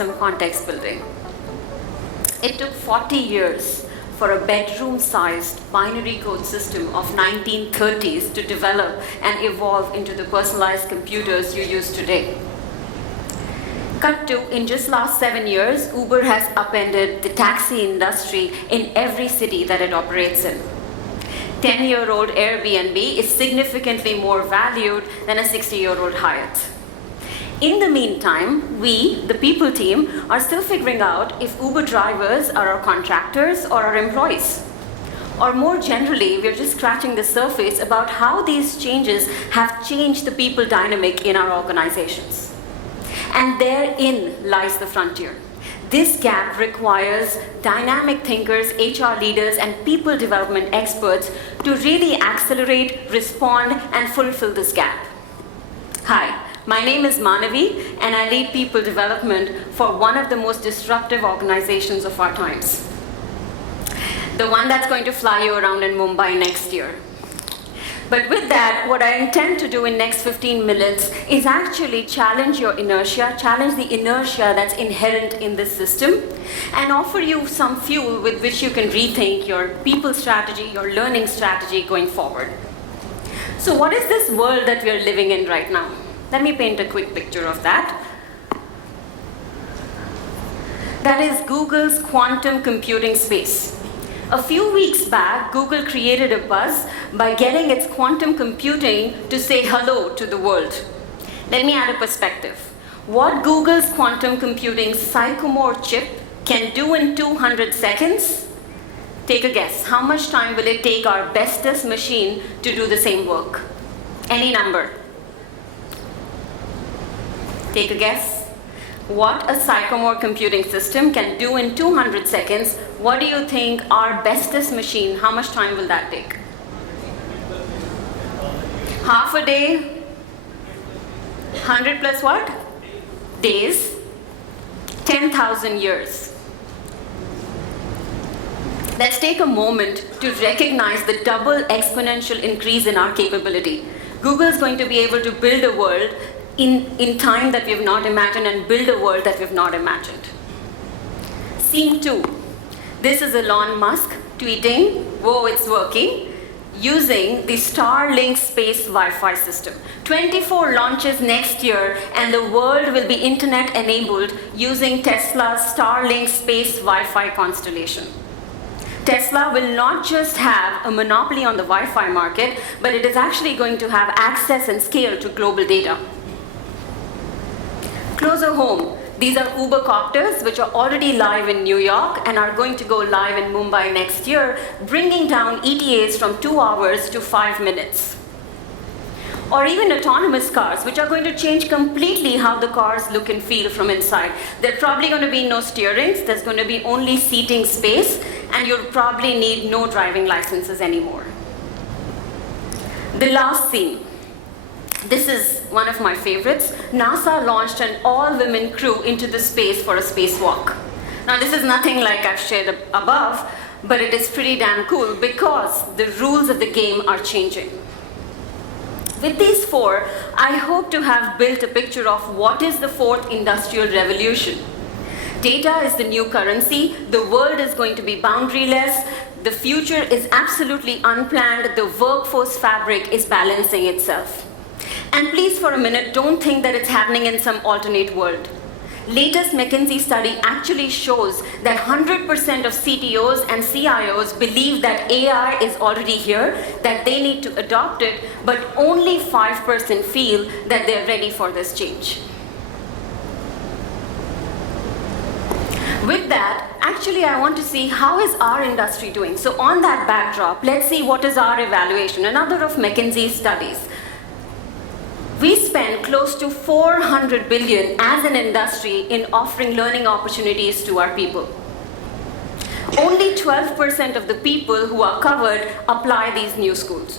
some context building. It took 40 years for a bedroom-sized binary code system of 1930s to develop and evolve into the personalized computers you use today. Cut to, in just last 7 years, Uber has upended the taxi industry in every city that it operates in. 10-year-old Airbnb is significantly more valued than a 60-year-old Hyatt. In the meantime, we, the people team, are still figuring out if Uber drivers are our contractors or our employees. Or more generally, we're just scratching the surface about how these changes have changed the people dynamic in our organizations. And therein lies the frontier. This gap requires dynamic thinkers, HR leaders, and people development experts to really accelerate, respond, and fulfill this gap. Hi. My name is Manavi, and I lead people development for one of the most disruptive organizations of our times. The one that's going to fly you around in Mumbai next year. But with that, what I intend to do in next 15 minutes is actually challenge your inertia, challenge the inertia that's inherent in this system, and offer you some fuel with which you can rethink your people strategy, your learning strategy going forward. So what is this world that we are living in right now? Let me paint a quick picture of that. That is Google's quantum computing space. A few weeks back, Google created a buzz by getting its quantum computing to say hello to the world. Let me add a perspective. What Google's quantum computing Sycamore chip can do in 200 seconds, take a guess. How much time will it take our bestest machine to do the same work? Any number. Take a guess. What a Sycamore computing system can do in 200 seconds, what do you think our bestest machine, how much time will that take? Half a day? 100 plus what? Days? 10,000 years. Let's take a moment to recognize the double exponential increase in our capability. Google is going to be able to build a world in time that we have not imagined and build a world that we have not imagined. Scene 2. This is Elon Musk tweeting, whoa, it's working, using the Starlink space Wi-Fi system. 24 launches next year and the world will be internet enabled using Tesla's Starlink space Wi-Fi constellation. Tesla will not just have a monopoly on the Wi-Fi market, but it is actually going to have access and scale to global data. Closer home, these are Uber copters, which are already live in New York and are going to go live in Mumbai next year, bringing down ETAs from 2 hours to 5 minutes. Or even autonomous cars, which are going to change completely how the cars look and feel from inside. There's probably going to be no steerings, there's going to be only seating space, and you'll probably need no driving licenses anymore. The last scene. This is one of my favorites. NASA launched an all-women crew into the space for a spacewalk. Now this is nothing like I've shared above, but it is pretty damn cool because the rules of the game are changing. With these four, I hope to have built a picture of what is the fourth industrial revolution. Data is the new currency. The world is going to be boundaryless. The future is absolutely unplanned. The workforce fabric is balancing itself. And please, for a minute, don't think that it's happening in some alternate world. Latest McKinsey study actually shows that 100% of CTOs and CIOs believe that AI is already here, that they need to adopt it, but only 5% feel that they're ready for this change. With that, actually I want to see how is our industry doing. So on that backdrop, let's see what is our evaluation, another of McKinsey's studies. We spend close to $400 billion as an industry in offering learning opportunities to our people. Only 12% of the people who are covered apply these new skills.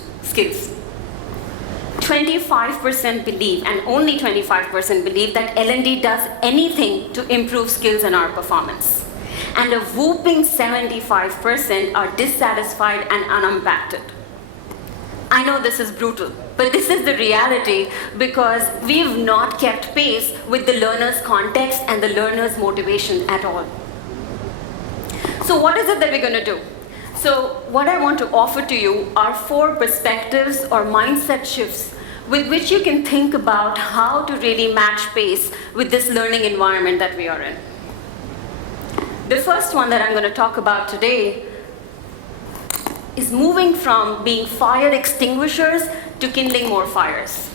25% believe, and only 25% believe, that L&D does anything to improve skills and our performance. And a whooping 75% are dissatisfied and unimpacted. I know this is brutal, but this is the reality because we've not kept pace with the learner's context and the learner's motivation at all. So what is it that we're going to do? So what I want to offer to you are 4 perspectives or mindset shifts with which you can think about how to really match pace with this learning environment that we are in. The first one that I'm going to talk about today is moving from being fire extinguishers to kindling more fires.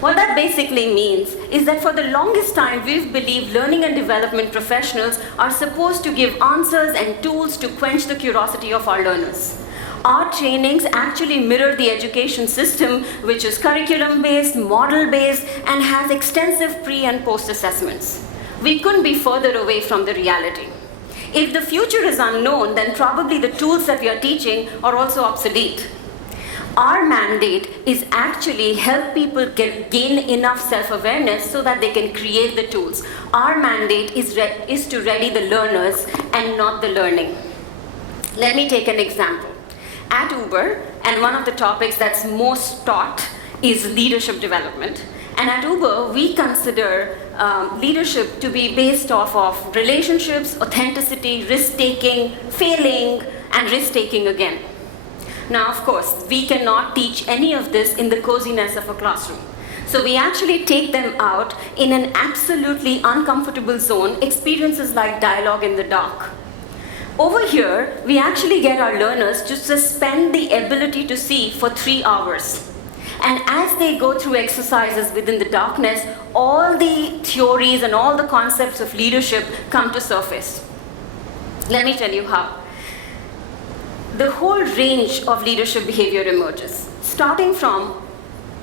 What that basically means is that for the longest time, we've believed learning and development professionals are supposed to give answers and tools to quench the curiosity of our learners. Our trainings actually mirror the education system, which is curriculum-based, model-based, and has extensive pre- and post-assessments. We couldn't be further away from the reality. If the future is unknown, then probably the tools that we are teaching are also obsolete. Our mandate is actually help people gain enough self-awareness so that they can create the tools. Our mandate is to ready the learners and not the learning. Let me take an example. At Uber, and one of the topics that's most taught is leadership development. And at Uber, we consider leadership to be based off of relationships, authenticity, risk-taking, failing, and risk-taking again. Now, of course, we cannot teach any of this in the coziness of a classroom. So we actually take them out in an absolutely uncomfortable zone, experiences like dialogue in the dark. Over here, we actually get our learners to suspend the ability to see for 3 hours. And as they go through exercises within the darkness, all the theories and all the concepts of leadership come to surface. Let me tell you how. The whole range of leadership behavior emerges. Starting from,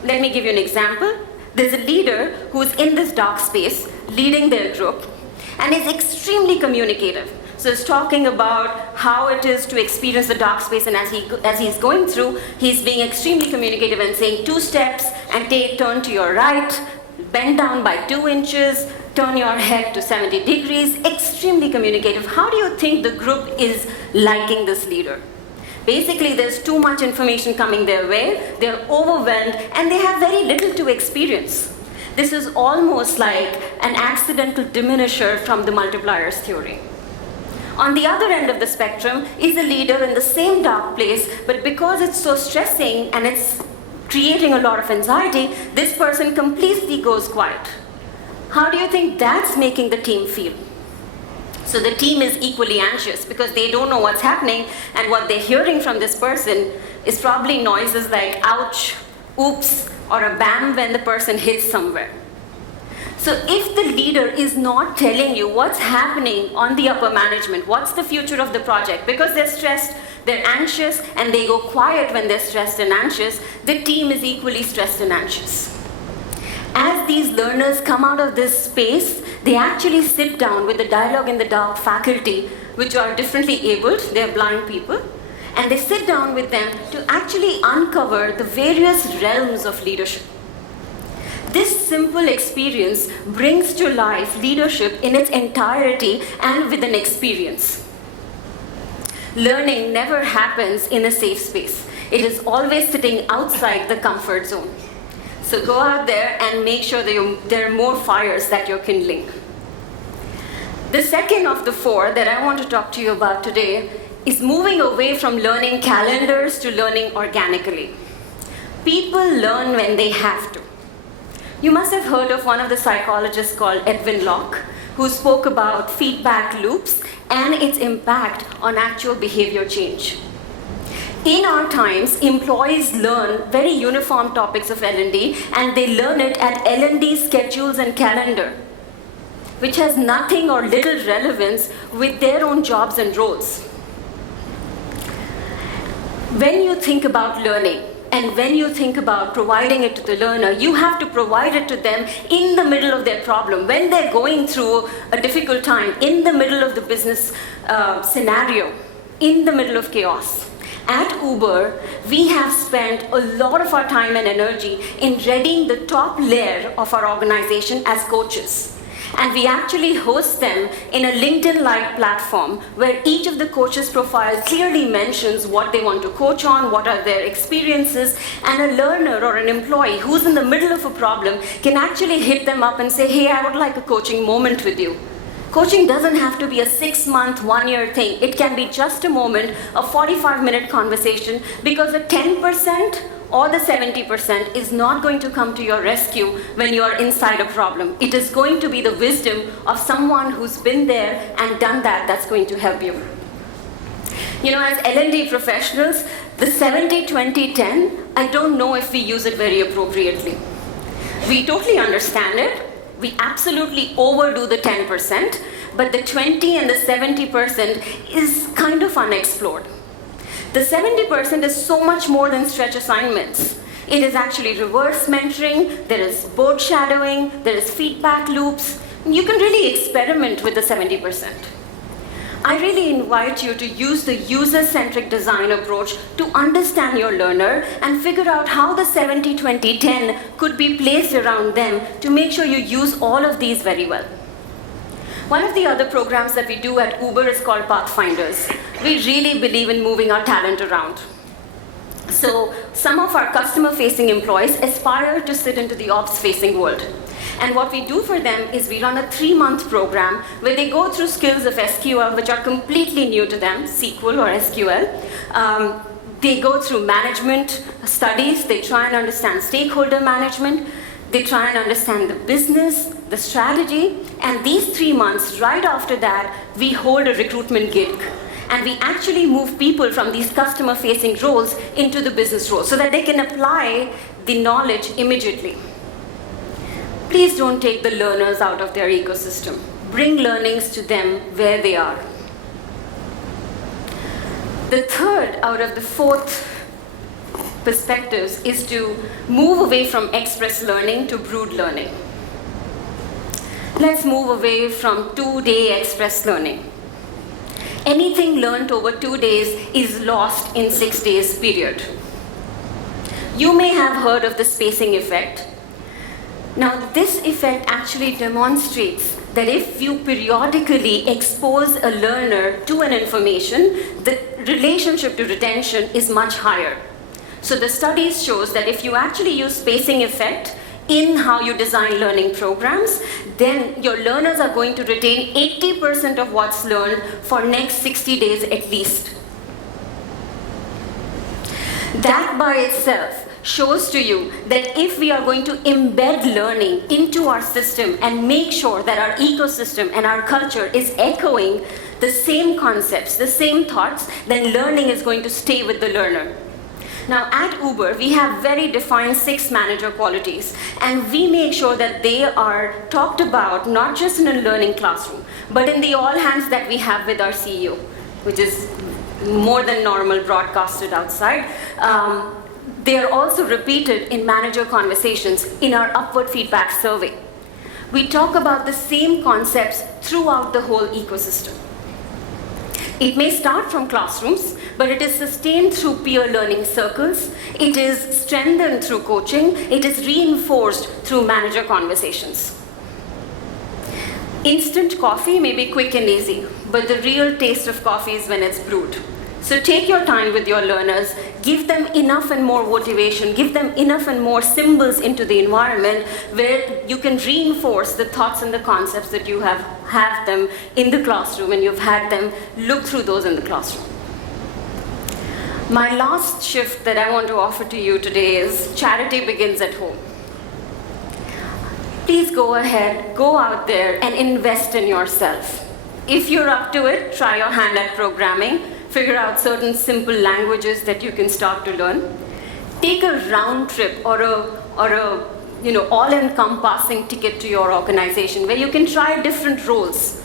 let me give you an example. There's a leader who's in this dark space, leading their group, and is extremely communicative. So he's talking about how it is to experience the dark space, and as he's going through, he's being extremely communicative and saying 2 steps and turn to your right, bend down by 2 inches, turn your head to 70 degrees, extremely communicative. How do you think the group is liking this leader? Basically, there's too much information coming their way, they're overwhelmed, and they have very little to experience. This is almost like an accidental diminisher from the multipliers theory. On the other end of the spectrum is a leader in the same dark place, but because it's so stressing and it's creating a lot of anxiety, this person completely goes quiet. How do you think that's making the team feel? So the team is equally anxious because they don't know what's happening, and what they're hearing from this person is probably noises like ouch, oops, or a bam when the person hits somewhere. So if the leader is not telling you what's happening on the upper management, what's the future of the project, because they're stressed, they're anxious, and they go quiet when they're stressed and anxious, the team is equally stressed and anxious. As these learners come out of this space, they actually sit down with the dialogue in the dark faculty, which are differently abled, they're blind people, and they sit down with them to actually uncover the various realms of leadership. This simple experience brings to life leadership in its entirety and with an experience. Learning never happens in a safe space. It is always sitting outside the comfort zone. So go out there and make sure that there are more fires that you're kindling. The second of the 4 that I want to talk to you about today is moving away from learning calendars to learning organically. People learn when they have to. You must have heard of one of the psychologists called Edwin Locke, who spoke about feedback loops and its impact on actual behavior change. In our times, employees learn very uniform topics of L&D, and they learn it at L&D schedules and calendar, which has nothing or little relevance with their own jobs and roles. When you think about learning, and when you think about providing it to the learner, you have to provide it to them in the middle of their problem, when they're going through a difficult time, in the middle of the business scenario, in the middle of chaos. At Uber, we have spent a lot of our time and energy in readying the top layer of our organization as coaches. And we actually host them in a LinkedIn-like platform where each of the coaches' profile clearly mentions what they want to coach on, what are their experiences, and a learner or an employee who's in the middle of a problem can actually hit them up and say, hey, I would like a coaching moment with you. Coaching doesn't have to be a 6-month, 1-year thing. It can be just a moment, a 45-minute conversation, because the 10% or the 70% is not going to come to your rescue when you are inside a problem. It is going to be the wisdom of someone who's been there and done that that's going to help you. You know, as L&D professionals, the 70-20-10, I don't know if we use it very appropriately. We totally understand it. We absolutely overdo the 10%, but the 20 and the 70% is kind of unexplored. The 70% is so much more than stretch assignments. It is actually reverse mentoring, there is board shadowing, there is feedback loops. You can really experiment with the 70%. I really invite you to use the user-centric design approach to understand your learner and figure out how the 70-20-10 could be placed around them to make sure you use all of these very well. One of the other programs that we do at Uber is called Pathfinders. We really believe in moving our talent around. So some of our customer-facing employees aspire to sit into the ops-facing world. And what we do for them is we run a 3-month program where they go through skills of SQL, which are completely new to them, SQL or SQL. They go through management studies. They try and understand stakeholder management. They try and understand the business, the strategy. And these 3 months, right after that, we hold a recruitment gig. And we actually move people from these customer-facing roles into the business roles so that they can apply the knowledge immediately. Please don't take the learners out of their ecosystem. Bring learnings to them where they are. The third out of the 4th perspectives is to move away from express learning to brood learning. Let's move away from 2-day express learning. Anything learned over 2 days is lost in 6 days period. You may have heard of the spacing effect. Now, this effect actually demonstrates that if you periodically expose a learner to an information, the relationship to retention is much higher. So the studies shows that if you actually use spacing effect in how you design learning programs, then your learners are going to retain 80% of what's learned for next 60 days at least. That by itself shows to you that if we are going to embed learning into our system and make sure that our ecosystem and our culture is echoing the same concepts, the same thoughts, then learning is going to stay with the learner. Now at Uber, we have very defined 6 manager qualities, and we make sure that they are talked about not just in a learning classroom, but in the all hands that we have with our CEO, which is more than normal broadcasted outside. They are also repeated in manager conversations in our upward feedback survey. We talk about the same concepts throughout the whole ecosystem. It may start from classrooms, but it is sustained through peer learning circles. It is strengthened through coaching. It is reinforced through manager conversations. Instant coffee may be quick and easy, but the real taste of coffee is when it's brewed. So take your time with your learners, give them enough and more motivation, give them enough and more symbols into the environment where you can reinforce the thoughts and the concepts that you have them in the classroom and you've had them look through those in the classroom. My last shift that I want to offer to you today is charity begins at home. Please go ahead, go out there and invest in yourself. If you're up to it, try your hand at programming. Figure out certain simple languages that you can start to learn. Take a round trip or a all-encompassing ticket to your organization where you can try different roles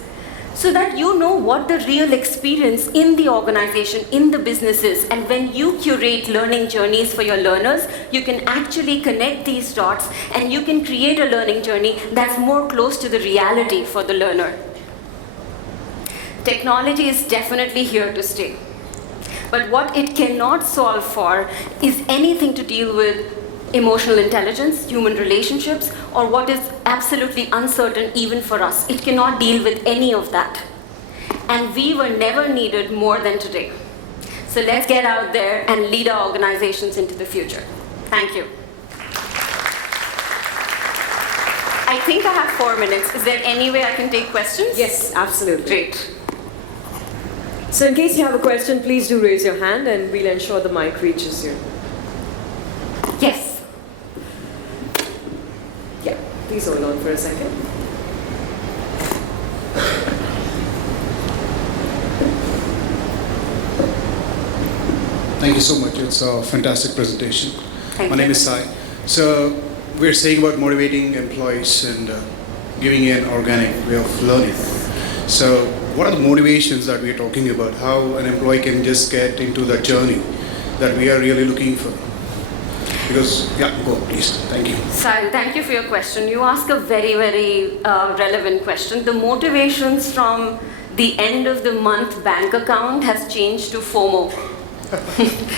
so that you know what the real experience in the organization, in the business is. And when you curate learning journeys for your learners, you can actually connect these dots and you can create a learning journey that's more close to the reality for the learner. Technology is definitely here to stay. But what it cannot solve for is anything to deal with emotional intelligence, human relationships, or what is absolutely uncertain even for us. It cannot deal with any of that. And we were never needed more than today. So let's get out there and lead our organizations into the future. Thank you. I think I have 4 minutes. Is there any way I can take questions? Yes, absolutely. Great. So in case you have a question, please do raise your hand and we'll ensure the mic reaches you. Yes. Yeah, please hold on for a second. Thank you so much. It's a fantastic presentation. Thank My name you. is Sai. So we're saying about motivating employees and giving an organic way of learning. So what are the motivations that we're talking about? How an employee can just get into the journey that we are really looking for? Because, yeah, go please. Thank you. Sahil, thank you for your question. You ask a very, very relevant question. The motivations from the end of the month bank account has changed to FOMO.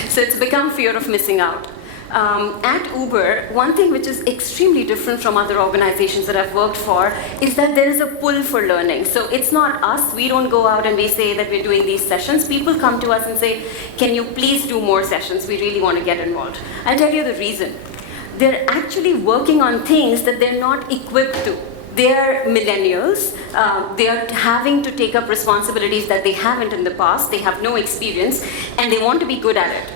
So it's become fear of missing out. At Uber, one thing which is extremely different from other organizations that I've worked for is that there is a pull for learning. So it's not us, we don't go out and we say that we're doing these sessions. People come to us and say, can you please do more sessions? We really want to get involved. I'll tell you the reason. They're actually working on things that they're not equipped to. They're millennials, they are having to take up responsibilities that they haven't in the past, they have no experience, and they want to be good at it.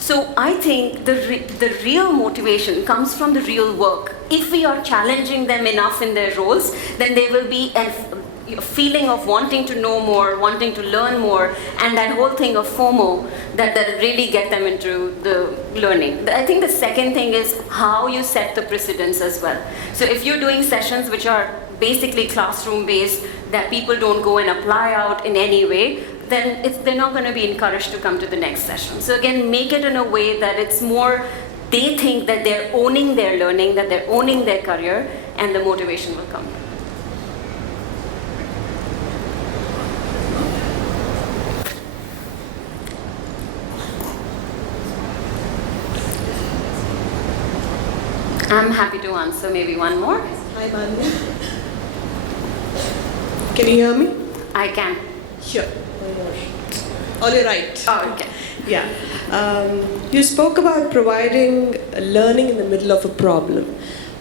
So I think the real motivation comes from the real work. If we are challenging them enough in their roles, then there will be a feeling of wanting to know more, wanting to learn more, and that whole thing of FOMO that really get them into the learning. I think the second thing is how you set the precedence as well. So if you're doing sessions which are basically classroom based, that people don't go and apply out in any way, then they're not going to be encouraged to come to the next session. So again, make it in a way that it's more, they think that they're owning their learning, that they're owning their career, and the motivation will come. I'm happy to answer maybe one more. Hi, Manavi. Can you hear me? I can. Sure. All you're right. Oh, okay. Yeah. You spoke about providing learning in the middle of a problem.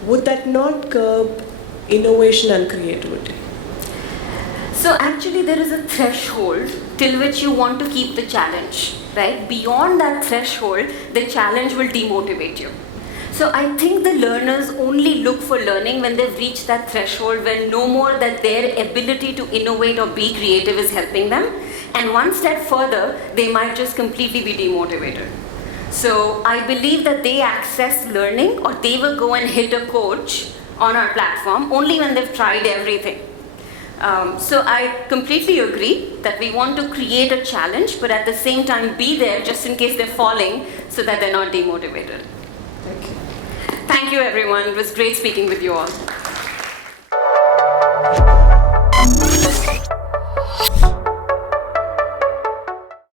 Would that not curb innovation and creativity? So actually there is a threshold till which you want to keep the challenge, right? Beyond that threshold, the challenge will demotivate you. So I think the learners only look for learning when they've reached that threshold where no more that their ability to innovate or be creative is helping them. And one step further, they might just completely be demotivated. So I believe that they access learning or they will go and hit a coach on our platform only when they've tried everything. So I completely agree that we want to create a challenge, but at the same time be there just in case they're falling so that they're not demotivated. Thank you. Thank you everyone. It was great speaking with you all.